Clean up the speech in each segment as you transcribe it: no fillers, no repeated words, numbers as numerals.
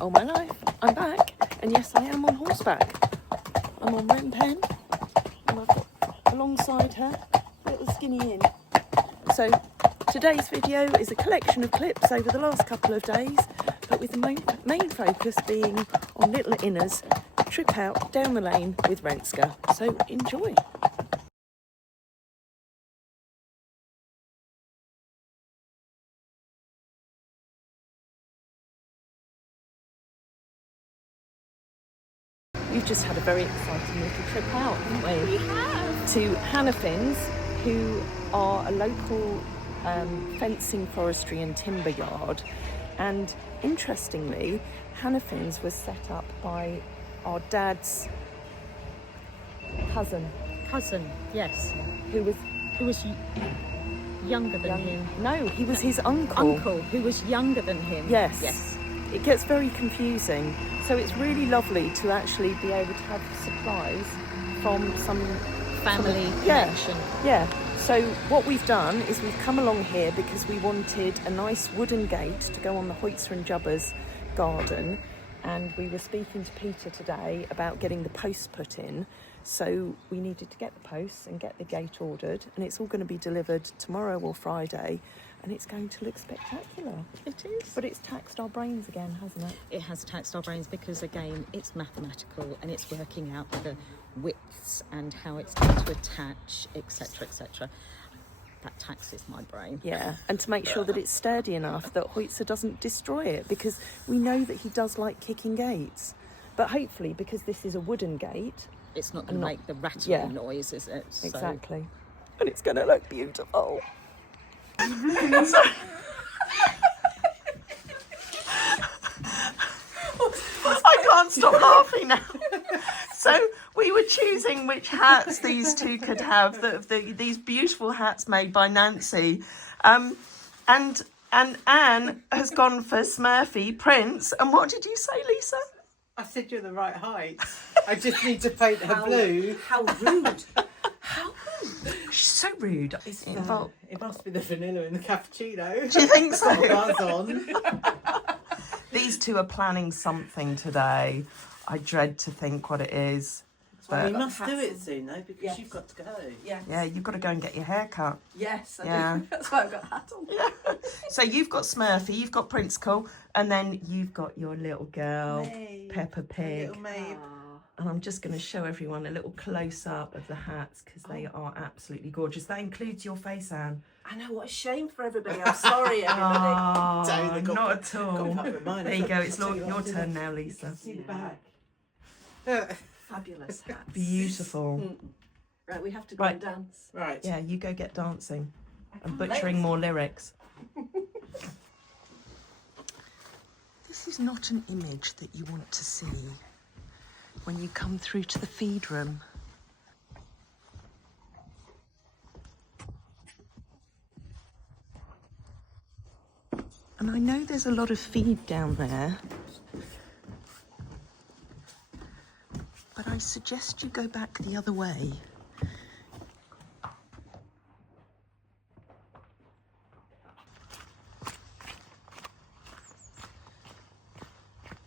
all my life. I'm back, and yes, I am on horseback. I'm on Ren Pen, and I've got alongside her little skinny Inn. So today's video is a collection of clips over the last couple of days, but with the main focus being on little Inne's trip out down the lane with Renska. So enjoy. We've just had a very exciting little trip out, haven't we? We have. To Hanin's, who are a local fencing, forestry and timber yard. And interestingly, Hanin's was set up by our dad's cousin. Cousin, yes. Who was Younger than him. No, he was his uncle. Uncle, who was younger than him. Yes. Yes. It gets very confusing. So it's really lovely to actually be able to have supplies from some Family connection. Yeah. So what we've done is we've come along here because we wanted a nice wooden gate to go on the Hoitze Jubber's garden, and we were speaking to Peter today about getting the posts put in. So we needed to get the posts and get the gate ordered, and it's all going to be delivered tomorrow or Friday, and it's going to look spectacular. It is. But it's taxed our brains again, hasn't it? It has taxed our brains because, again, it's mathematical and it's working out the widths and how it's going to attach, etc., etc. That taxes my brain. Yeah, and to make sure that it's sturdy enough that Hoitze doesn't destroy it, because we know that he does like kicking gates. But hopefully, because this is a wooden gate, it's not going to make the rattling noise, is it? So. Exactly. And it's going to look beautiful. I can't stop laughing now. So we were choosing which hats these two could have. These beautiful hats made by Nancy, and Anne has gone for Smurfy Prince. And what did you say, Liesa? I said you're the right height. I just need to paint her blue. How rude. How rude. She's so rude. It must be the vanilla in the cappuccino. Do you think so? Buzz on. These two are planning something today. I dread to think what it is. Well, we must do it soon, though, because you've got to go. Yeah, you've got to go and get your hair cut. Yes, I do. That's why I've got a hat on. Yeah. So you've got Smurfy, you've got Principal, and then you've got your little girl, Peppa Pig. Little Maeve. And I'm just going to show everyone a little close-up of the hats because they are absolutely gorgeous. That includes your face, Anne. I know, what a shame for everybody. I'm sorry, everybody. Oh, not at all. There you go. It's your turn now, Liesa. See the back. Fabulous hats. Beautiful. Right, we have to go and dance. Right. Yeah, you go get dancing and butchering more lyrics. This is not an image that you want to see when you come through to the feed room. And I know there's a lot of feed down there, but I suggest you go back the other way.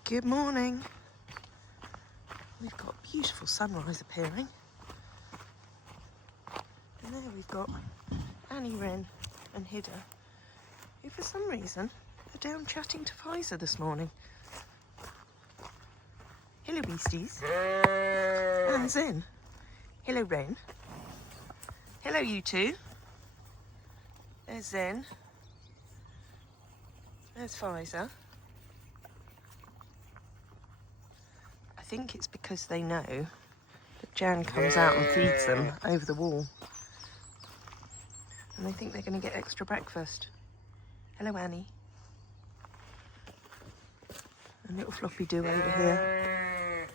Good morning. We've got a beautiful sunrise appearing. And there we've got Annie, Ren and Hidda, who for some reason are down chatting to Friesian this morning. Hello, beasties. Anne's in. Hello, Ren. Hello, you two. There's Zen. There's Friesian. I think it's because they know that Jan comes out and feeds them over the wall. And they think they're going to get extra breakfast. Hello, Annie. And little Floppy do over here.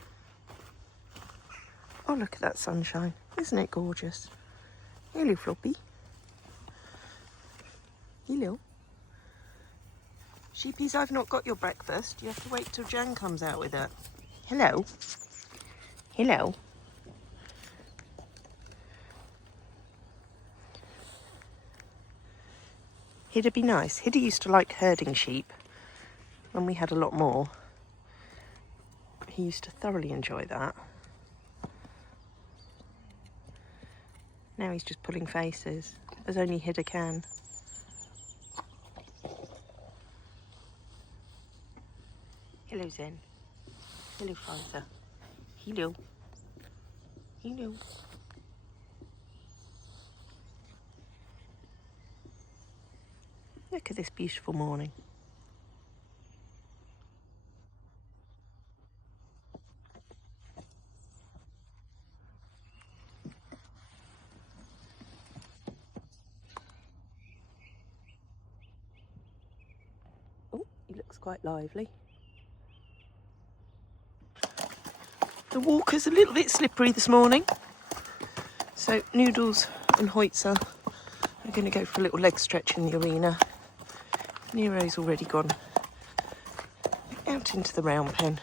Oh, look at that sunshine. Isn't it gorgeous? Hello, Floppy. Hello. Sheepies, I've not got your breakfast. You have to wait till Jan comes out with it. Hello. Hello. Hidda be nice. Hidda used to like herding sheep when we had a lot more. He used to thoroughly enjoy that. Now he's just pulling faces, as only Hidda can. Hello, Zen. Hello, Friesian. Hello. Hello. Look at this beautiful morning. Oh, he looks quite lively. The walker's a little bit slippery this morning. So Noodles and Hoitze are going to go for a little leg stretch in the arena. Nero's already gone out into the round pen.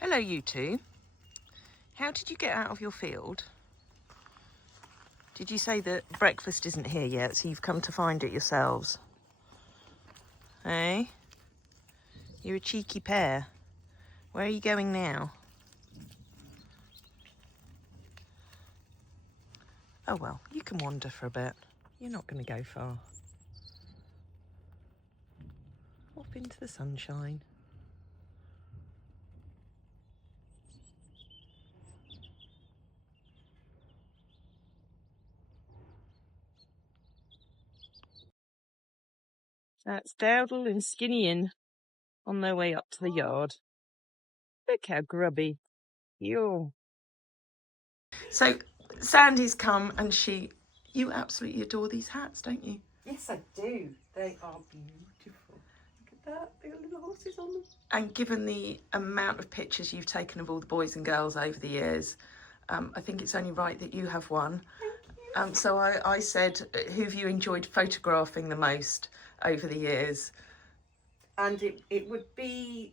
Hello, you two. How did you get out of your field? Did you say that breakfast isn't here yet, so you've come to find it yourselves? Hey? You're a cheeky pair. Where are you going now? Oh well, you can wander for a bit. You're not going to go far. Off into the sunshine. That's Dowdle and Skinny In on their way up to the yard. Look how grubby. Yo. So Sandy's come and you absolutely adore these hats, don't you? Yes, I do. They are beautiful. Look at that. They got little horses on them. And given the amount of pictures you've taken of all the boys and girls over the years, I think it's only right that you have one. So I said, who have you enjoyed photographing the most over the years? And it would be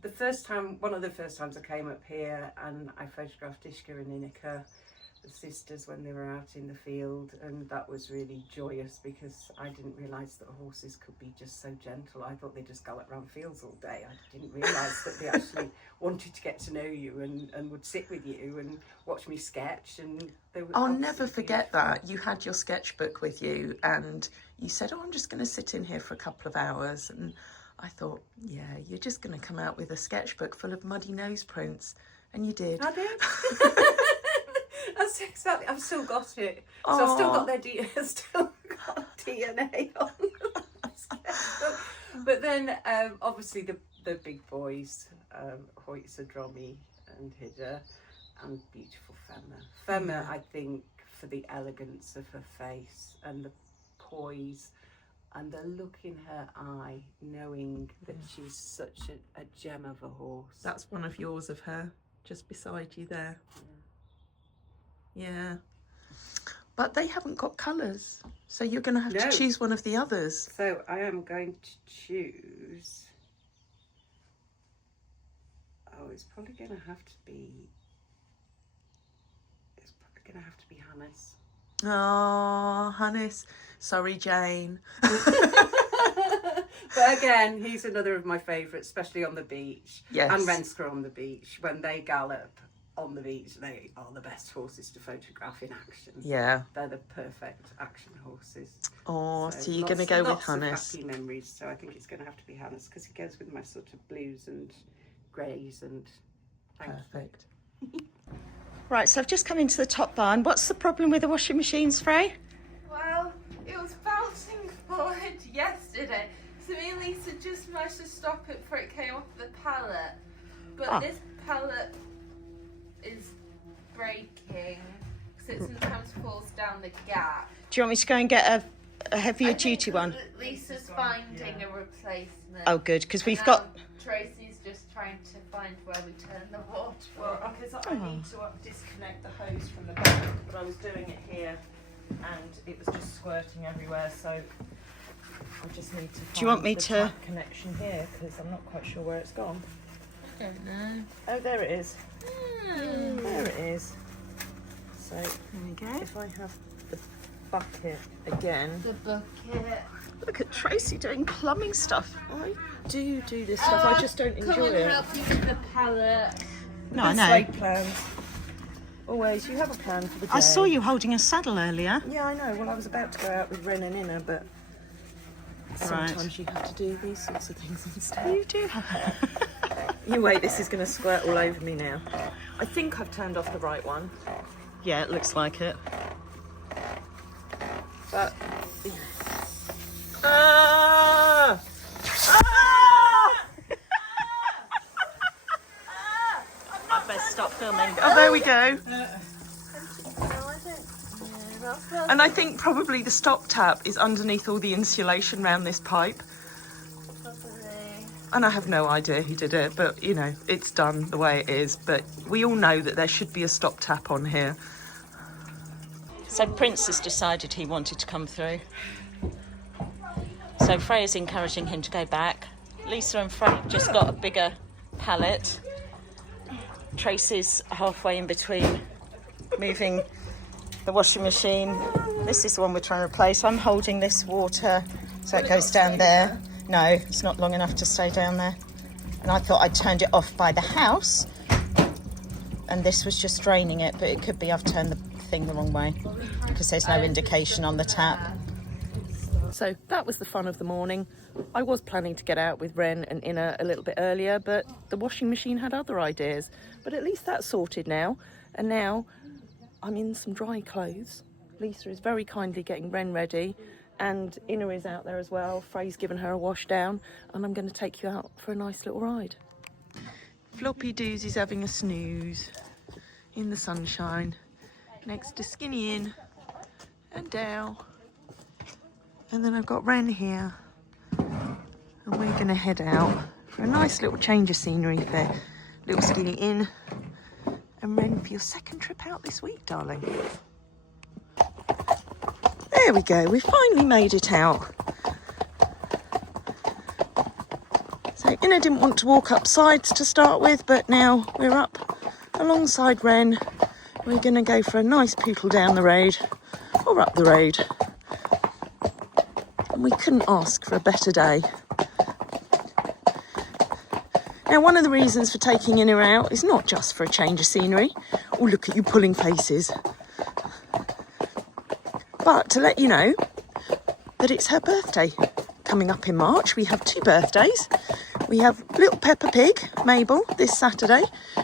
the first time, one of the first times I came up here, and I photographed Ishka and Ineke, the sisters, when they were out in the field, and that was really joyous because I didn't realise that horses could be just so gentle. I thought they just galloped around fields all day. I didn't realise that they actually wanted to get to know you and would sit with you and watch me sketch, and they were I'll never forget that. You had your sketchbook with you and you said, oh, I'm just going to sit in here for a couple of hours. And I thought, yeah, you're just going to come out with a sketchbook full of muddy nose prints. And you did. I did. That's exactly. I've still got it. So I've still got their DNA on. But then, obviously, the big boys, Hoitze, Drommy, and Hidda, and beautiful Femma, I think, for the elegance of her face and the poise and the look in her eye, knowing that she's such a gem of a horse. That's one of yours of her, just beside you there. Yeah. But they haven't got colours, so you're going to have to choose one of the others. So I am going to choose... Oh, it's probably going to have to be Hannes. Oh, Hannes. Sorry, Jane. But again, he's another of my favourites, especially on the beach. Yes. And Renska on the beach. When they gallop on the beach, they are the best horses to photograph in action. Yeah. They're the perfect action horses. Oh, so you're going to go with Hannes. Lots of happy memories, so I think it's going to have to be Hannes because he goes with my sort of blues and greys and... Perfect. Right, so I've just come into the top barn. What's the problem with the washing machines, Frey? Well, it was bouncing forward yesterday, so me and Lisa just managed to stop it before it came off the pallet. But this pallet is breaking because it sometimes falls down the gap. Do you want me to go and get a heavier I think duty one? Lisa's finding a replacement. Oh, good, because we've And got... now Tracy's just trying to find where we turn the water. Well, because I need to disconnect the hose from the back, but I was doing it here and it was just squirting everywhere, so I just need to find you want me the to- tap connection here because I'm not quite sure where it's gone. I don't know. Oh, there it is. There it is. So There we go. if I have the bucket again. The bucket. Look at Tracy doing plumbing stuff. I do this stuff, I just don't enjoy Come and it. help you with the pallet. No, I Best know. laid plans. Always, you have a plan for the day. I saw you holding a saddle earlier. Yeah, I know. Well, I was about to go out with Ren and Inne, but sometimes you have to do these sorts of things instead. You do have You wait, this is going to squirt all over me now. I think I've turned off the right one, Yeah, it looks like it. but... Ah! Ah! I best stop filming. Oh, there we go. And I think probably the stop tap is underneath all the insulation around this pipe. And I have no idea who did it, but you know, it's done the way it is. But we all know that there should be a stop tap on here. So Prince has decided he wanted to come through. So Freya's encouraging him to go back. Lisa and Freya have just got a bigger pallet. Tracy's halfway in between moving the washing machine. This is the one we're trying to replace. I'm holding this water so it goes down there. No, it's not long enough to stay down there. And I thought I'd turned it off by the house and this was just draining it, but it could be I've turned the thing the wrong way because there's no indication on the tap. So that was the fun of the morning. I was planning to get out with Ren and Inne a little bit earlier, but the washing machine had other ideas. But at least that's sorted now. And now I'm in some dry clothes. Liesa is very kindly getting Ren ready. And Inne is out there as well. Frey's given her a wash down. And I'm going to take you out for a nice little ride. Floppy Doos is having a snooze in the sunshine next to Skinny In and Dow. And then I've got Ren here, and we're going to head out for a nice little change of scenery for little Skinny In. And Ren, for your second trip out this week, darling. There we go, we finally made it out. So Inne didn't want to walk up sides to start with, but now we're up alongside Ren. We're going to go for a nice pootle down the road, or up the road. And we couldn't ask for a better day. Now, one of the reasons for taking Inne out is not just for a change of scenery. Oh, look at you pulling faces. But to let you know that it's her birthday coming up in March. We have 2 birthdays. We have little Peppa Pig, Mabel, this Saturday.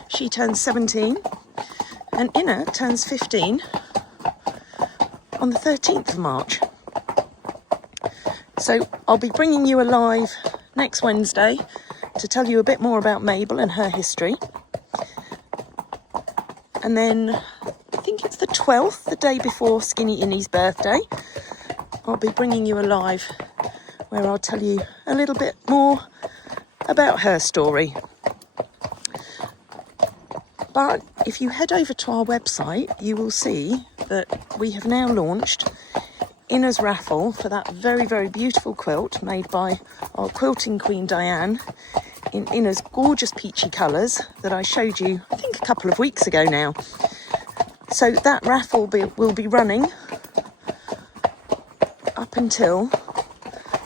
She turns 17. And Inne turns 15 on the 13th of March. So I'll be bringing you alive next Wednesday to tell you a bit more about Mabel and her history. And then I think it's the 12th, the day before Skinny Innie's birthday, I'll be bringing you alive where I'll tell you a little bit more about her story. But if you head over to our website, you will see that we have now launched Inne's raffle for that very, very beautiful quilt made by our quilting queen Diane. in Inne's gorgeous peachy colours that I showed you, I think, a couple of weeks ago now. So that raffle will be running up until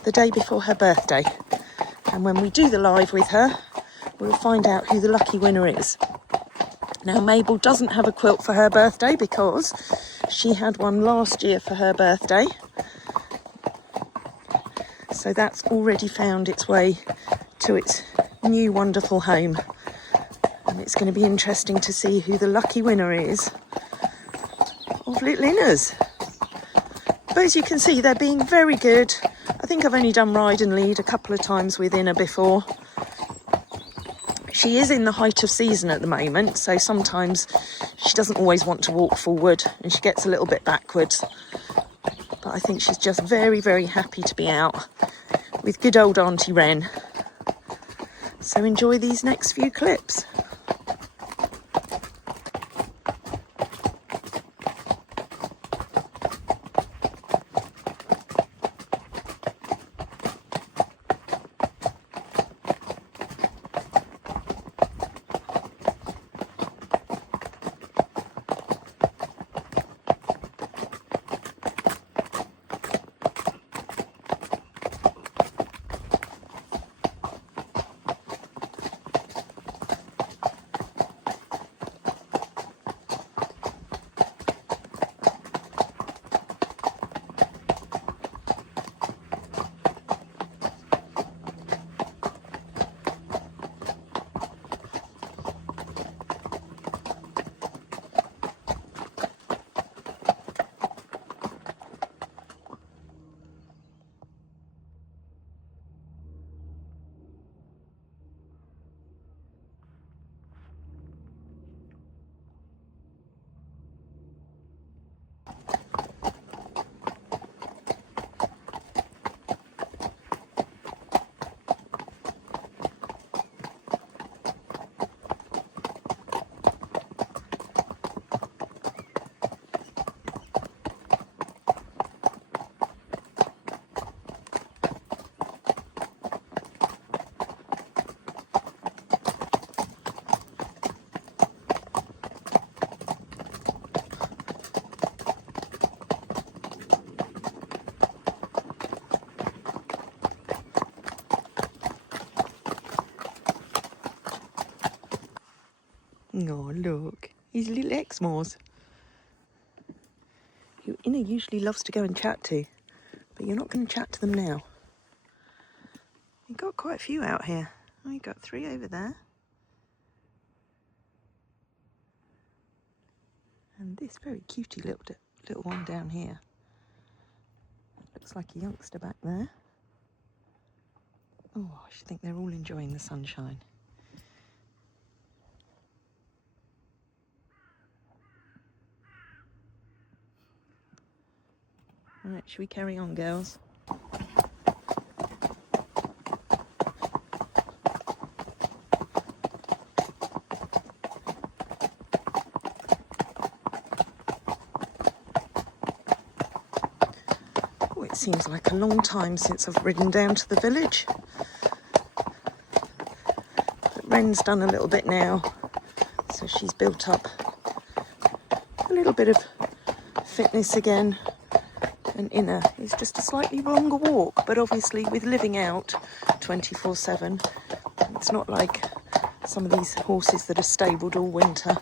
the day before her birthday. And when we do the live with her, we'll find out who the lucky winner is. Now, Mabel doesn't have a quilt for her birthday because she had one last year for her birthday. So that's already found its way to its new wonderful home. And it's going to be interesting to see who the lucky winner is of little Inne's. But as you can see, they're being very good. I think I've only done ride and lead a couple of times with Inne before. She is in the height of season at the moment, so sometimes she doesn't always want to walk forward and she gets a little bit backwards. But I think she's just very, very happy to be out with good old Auntie Ren. So enjoy these next few clips. Oh, look, he's little Exmoors, who Inne usually loves to go and chat to, but you're not going to chat to them now. You've got quite a few out here. Oh, you've got 3 over there. And this very cutie little one down here. Looks like a youngster back there. Oh, I should think they're all enjoying the sunshine. Right, should we carry on, girls? Oh, it seems like a long time since I've ridden down to the village. But Ren's done a little bit now, so she's built up a little bit of fitness again. And Inne is just a slightly longer walk, but obviously with living out 24/7, it's not like some of these horses that are stabled all winter,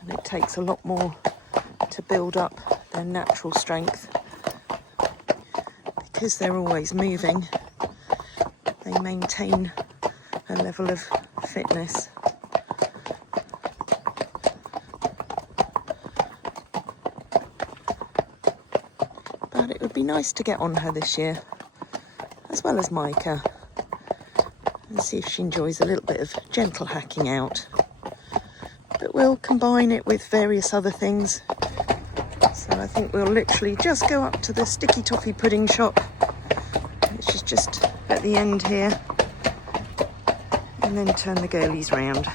and it takes a lot more to build up their natural strength. Because they're always moving, they maintain a level of fitness. But it would be nice to get on her this year, as well as Micah, and see if she enjoys a little bit of gentle hacking out. But we'll combine it with various other things. So I think we'll literally just go up to the sticky toffee pudding shop, which is just at the end here, and then turn the girlies round.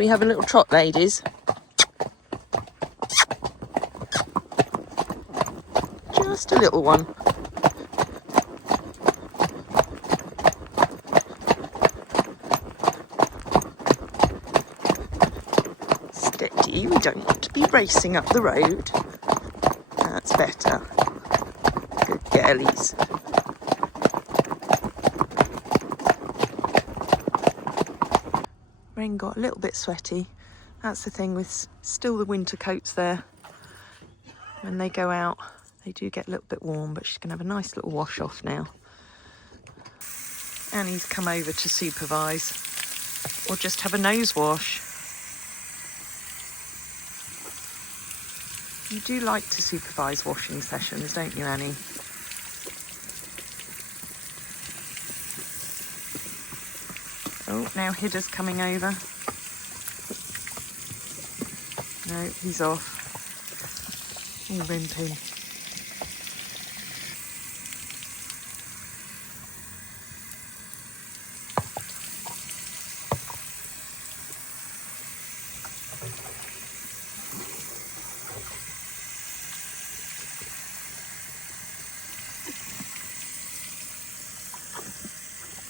Shall we have a little trot, ladies? Just a little one. Steady, we don't want to be racing up the road. That's better. Good girlies. Rain got a little bit sweaty. That's the thing with still the winter coats there. When they go out, they do get a little bit warm, but she's going to have a nice little wash off now. Annie's come over to supervise, or just have a nose wash. You do like to supervise washing sessions, don't you, Annie? Oh, now Hidda's coming over. No, he's off. All rimping.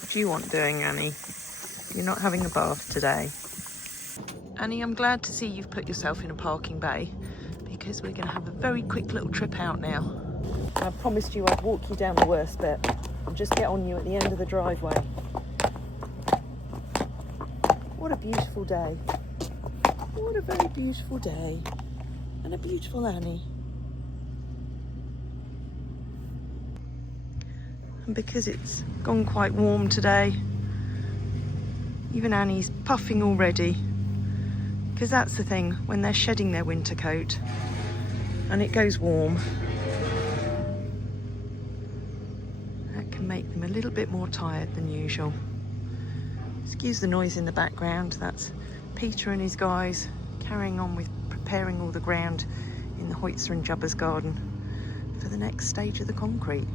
What do you want doing, Annie? You're not having a bath today. Annie, I'm glad to see you've put yourself in a parking bay, because we're going to have a very quick little trip out now. I promised you I'd walk you down the worst bit and just get on you at the end of the driveway. What a beautiful day. What a very beautiful day. And a beautiful Annie. And because it's gone quite warm today, even Annie's puffing already. Because that's the thing, when they're shedding their winter coat and it goes warm, that can make them a little bit more tired than usual. Excuse the noise in the background, that's Peter and his guys carrying on with preparing all the ground in the Hoitze Jubber's garden for the next stage of the concrete.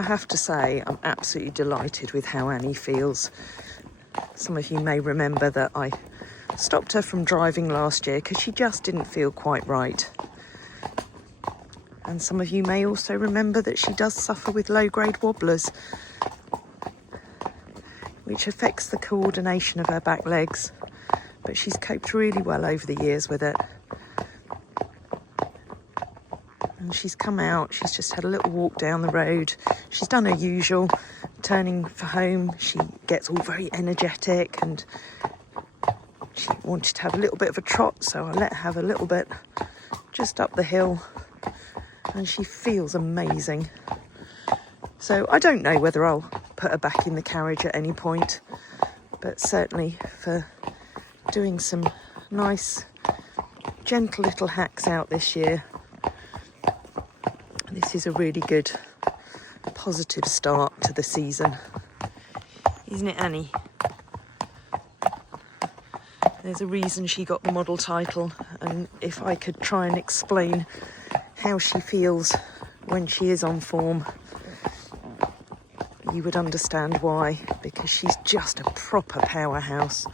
I have to say, I'm absolutely delighted with how Annie feels. Some of you may remember that I stopped her from driving last year because she just didn't feel quite right. And some of you may also remember that she does suffer with low-grade wobblers, which affects the coordination of her back legs. But she's coped really well over the years with it. And she's come out, she's just had a little walk down the road. She's done her usual, turning for home. She gets all very energetic and she wanted to have a little bit of a trot, so I let her have a little bit just up the hill. And she feels amazing. So I don't know whether I'll put her back in the carriage at any point, but certainly for doing some nice, gentle little hacks out this year, this is a really good, positive start to the season. Isn't it, Annie? There's a reason she got the model title, and if I could try and explain how she feels when she is on form, you would understand why, because she's just a proper powerhouse.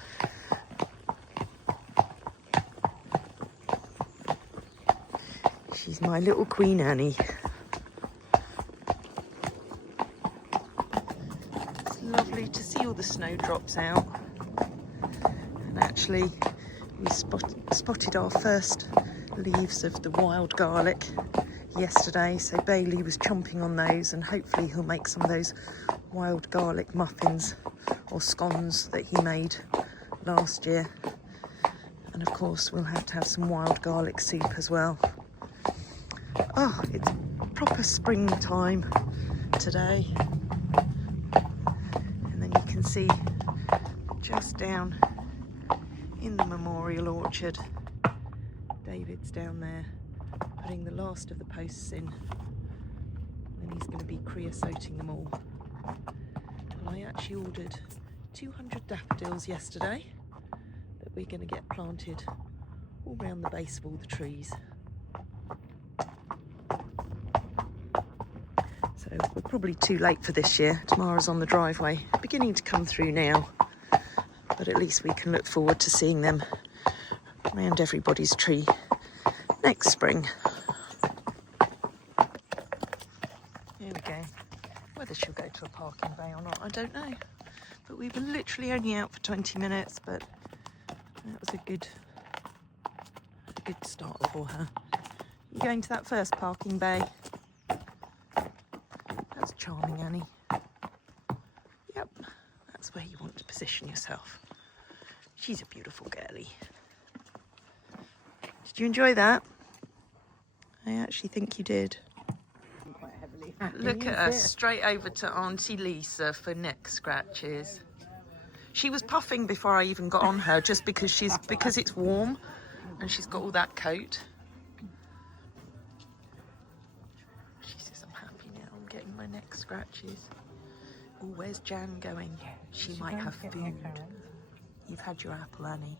She's my little Queen Annie. It's lovely to see all the snowdrops out. actually, we spotted our first leaves of the wild garlic yesterday, so Bailey was chomping on those, and hopefully he'll make some of those wild garlic muffins or scones that he made last year. And of course we'll have to have some wild garlic soup as well. Oh, it's proper springtime today. And then you can see just down in the memorial orchard, David's down there putting the last of the posts in, and he's going to be creosoting them all. Well, I actually ordered 200 daffodils yesterday that we're going to get planted all around the base of all the trees. So we're probably too late for this year. Tamara's on the driveway, beginning to come through now, but at least we can look forward to seeing them around everybody's tree next spring. Here we go. Whether she'll go to a parking bay or not, I don't know. But we were literally only out for 20 minutes, but that was a good start for her. You going to that first parking bay? That's charming, Annie. Yep, that's where you want to position yourself. She's a beautiful girlie. Did you enjoy that? I actually think you did. Look at her, straight over to Auntie Liesa for neck scratches. She was puffing before I even got on her, just because it's warm and she's got all that coat. She says, I'm happy now, I'm getting my neck scratches. Oh, where's Jan going? She might have food. You've had your apple, Annie.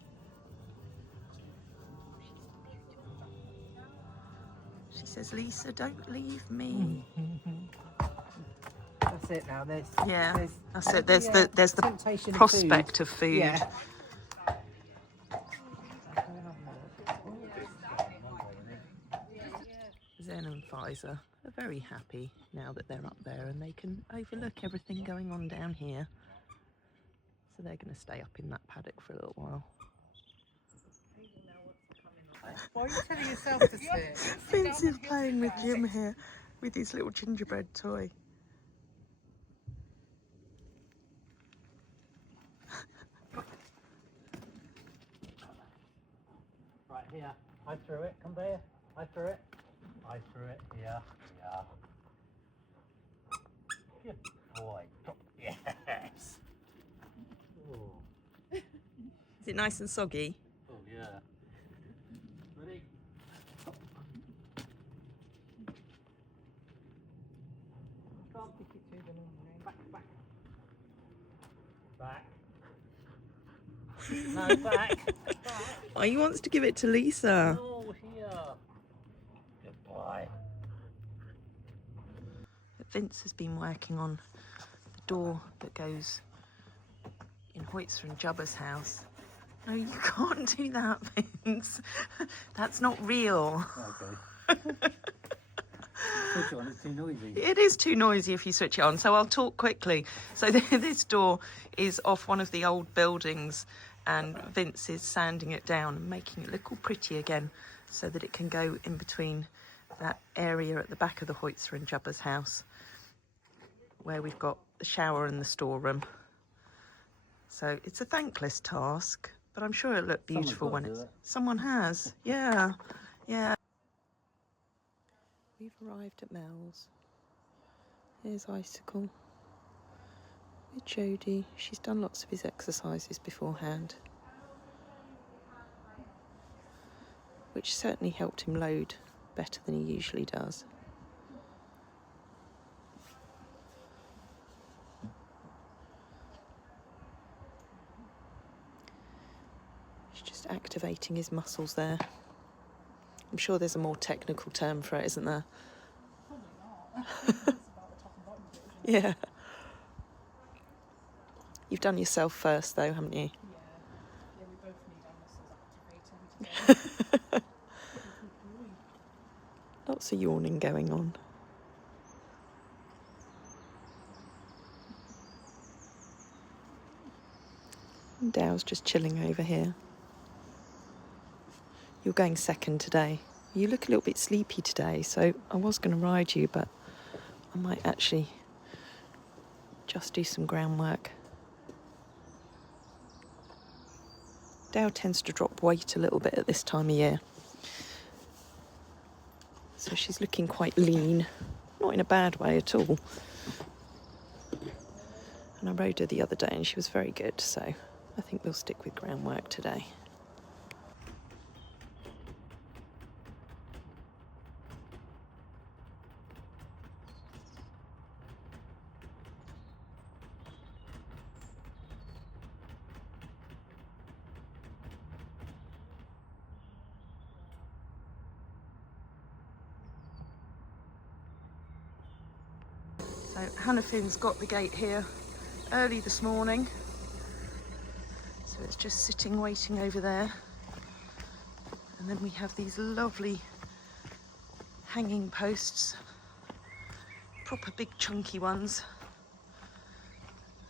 She says, Liesa, don't leave me. That's it now. That's it. There's the prospect of food. Yeah. Zen and Pfizer are very happy now that they're up there and they can overlook everything going on down here. So they're going to stay up in that paddock for a little while. Why are you telling yourself to sit? Vince is playing with Jim here with his little gingerbread toy. Right here, I threw it, come there, I threw it, here, Good boy, yes. Oh. Is it nice and soggy? Oh yeah. Ready? Can't pick it to them. Back. No, back. Oh, he wants to give it to Liesa. Oh, here. Good boy. Vince has been working on the door that goes in Hoitze Jubber's house. No, you can't do that, Vince. That's not real. Okay. Switch it on, it's too noisy. It is too noisy if you switch it on, so I'll talk quickly. So this door is off one of the old buildings, and Vince is sanding it down and making it look all pretty again so that it can go in between that area at the back of the Hoitze Jubber's house where we've got the shower and the storeroom. So it's a thankless task, but I'm sure it'll look beautiful when it's... Someone has, yeah. We've arrived at Mel's. There's Icicle with Jodie. She's done lots of his exercises beforehand, which certainly helped him load better than he usually does. He's just activating his muscles there. I'm sure there's a more technical term for it, isn't there? Yeah. You've done yourself first, though, haven't you? Yeah, we both need our muscles activated. Lots of yawning going on. And Dow's just chilling over here. You're going second today. You look a little bit sleepy today, so I was going to ride you, but I might actually just do some groundwork. Dow tends to drop weight a little bit at this time of year. So she's looking quite lean, not in a bad way at all. And I rode her the other day and she was very good, so I think we'll stick with groundwork today. So Hannifin's got the gate here early this morning. So it's just sitting waiting over there. And then we have these lovely hanging posts, proper big chunky ones.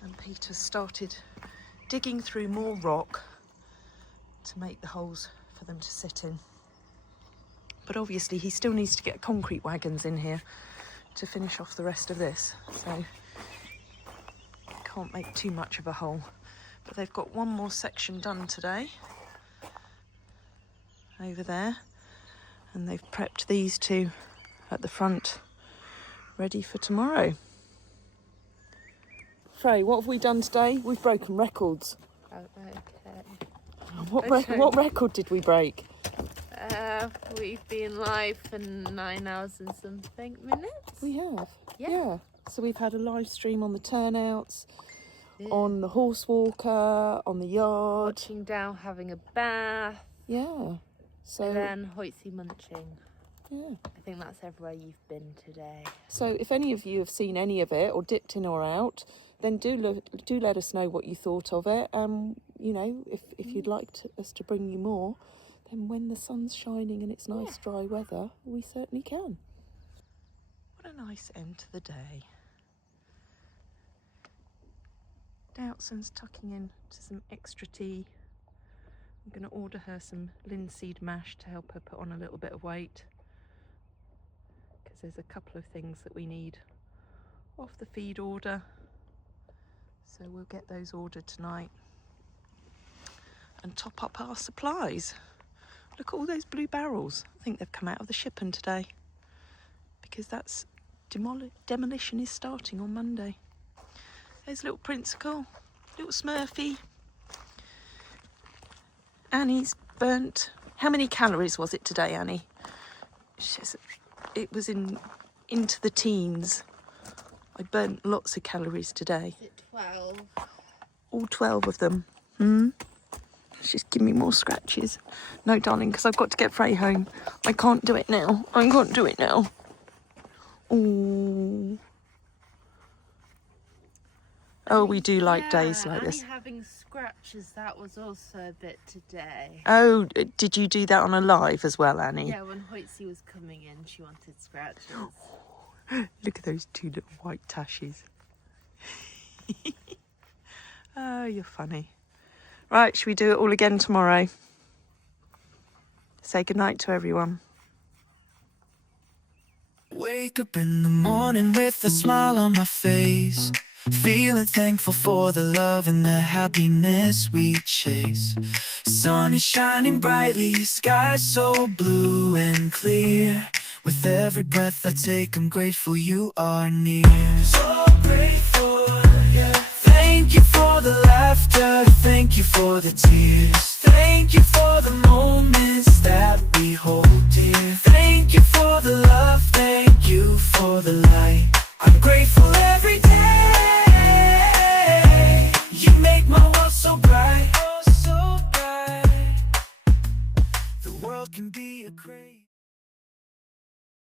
And Peter started digging through more rock to make the holes for them to sit in. But obviously he still needs to get concrete wagons in here to finish off the rest of this, so can't make too much of a hole. But they've got one more section done today over there, and they've prepped these two at the front ready for tomorrow. Frey, what have we done today? We've broken records. Okay. What record did we break? We've been live for 9 hours and something minutes. We have. Yeah. So we've had a live stream on the turnouts, on the horse walker, on the yard. Watching Dow having a bath. Yeah. So And then Hoitze munching. yeah. I think that's everywhere you've been today. So if any of you have seen any of it or dipped in or out, then do let us know what you thought of it. You know, if you'd like us to bring you more, then when the sun's shining and it's nice dry weather, we certainly can. What a nice end to the day. Doutson's tucking in to some extra tea. I'm going to order her some linseed mash to help her put on a little bit of weight, because there's a couple of things that we need off the feed order. So we'll get those ordered tonight and top up our supplies. Look at all those blue barrels. I think they've come out of the shipping today, because that's demolition is starting on Monday. There's little Prinsicle, little Smurfy. Annie's burnt. How many calories was it today, Annie? It was into the teens. I burnt lots of calories today. Is it 12? All 12 of them. She's giving me more scratches. No, darling, because I've got to get Frey home. I can't do it now. I can't do it now. Ooh. Oh, we do like days like this. Annie having scratches, that was also a bit today. Oh, did you do that on a live as well, Annie? Yeah, when Hoitze was coming in, she wanted scratches. Look at those two little white tashies. Oh, you're funny. Right, should we do it all again tomorrow? Say goodnight to everyone. Wake up in the morning with a smile on my face, feeling thankful for the love and the happiness we chase. Sun is shining brightly, sky so blue and clear. With every breath I take, I'm grateful you are near. So grateful, yeah. Thank you for the laughter, thank you for the tears. Thank you for the moments that we hold dear. Thank you for the love, thank you for the light. I'm grateful every day. You make my world so bright, oh so bright. The world can be a crazy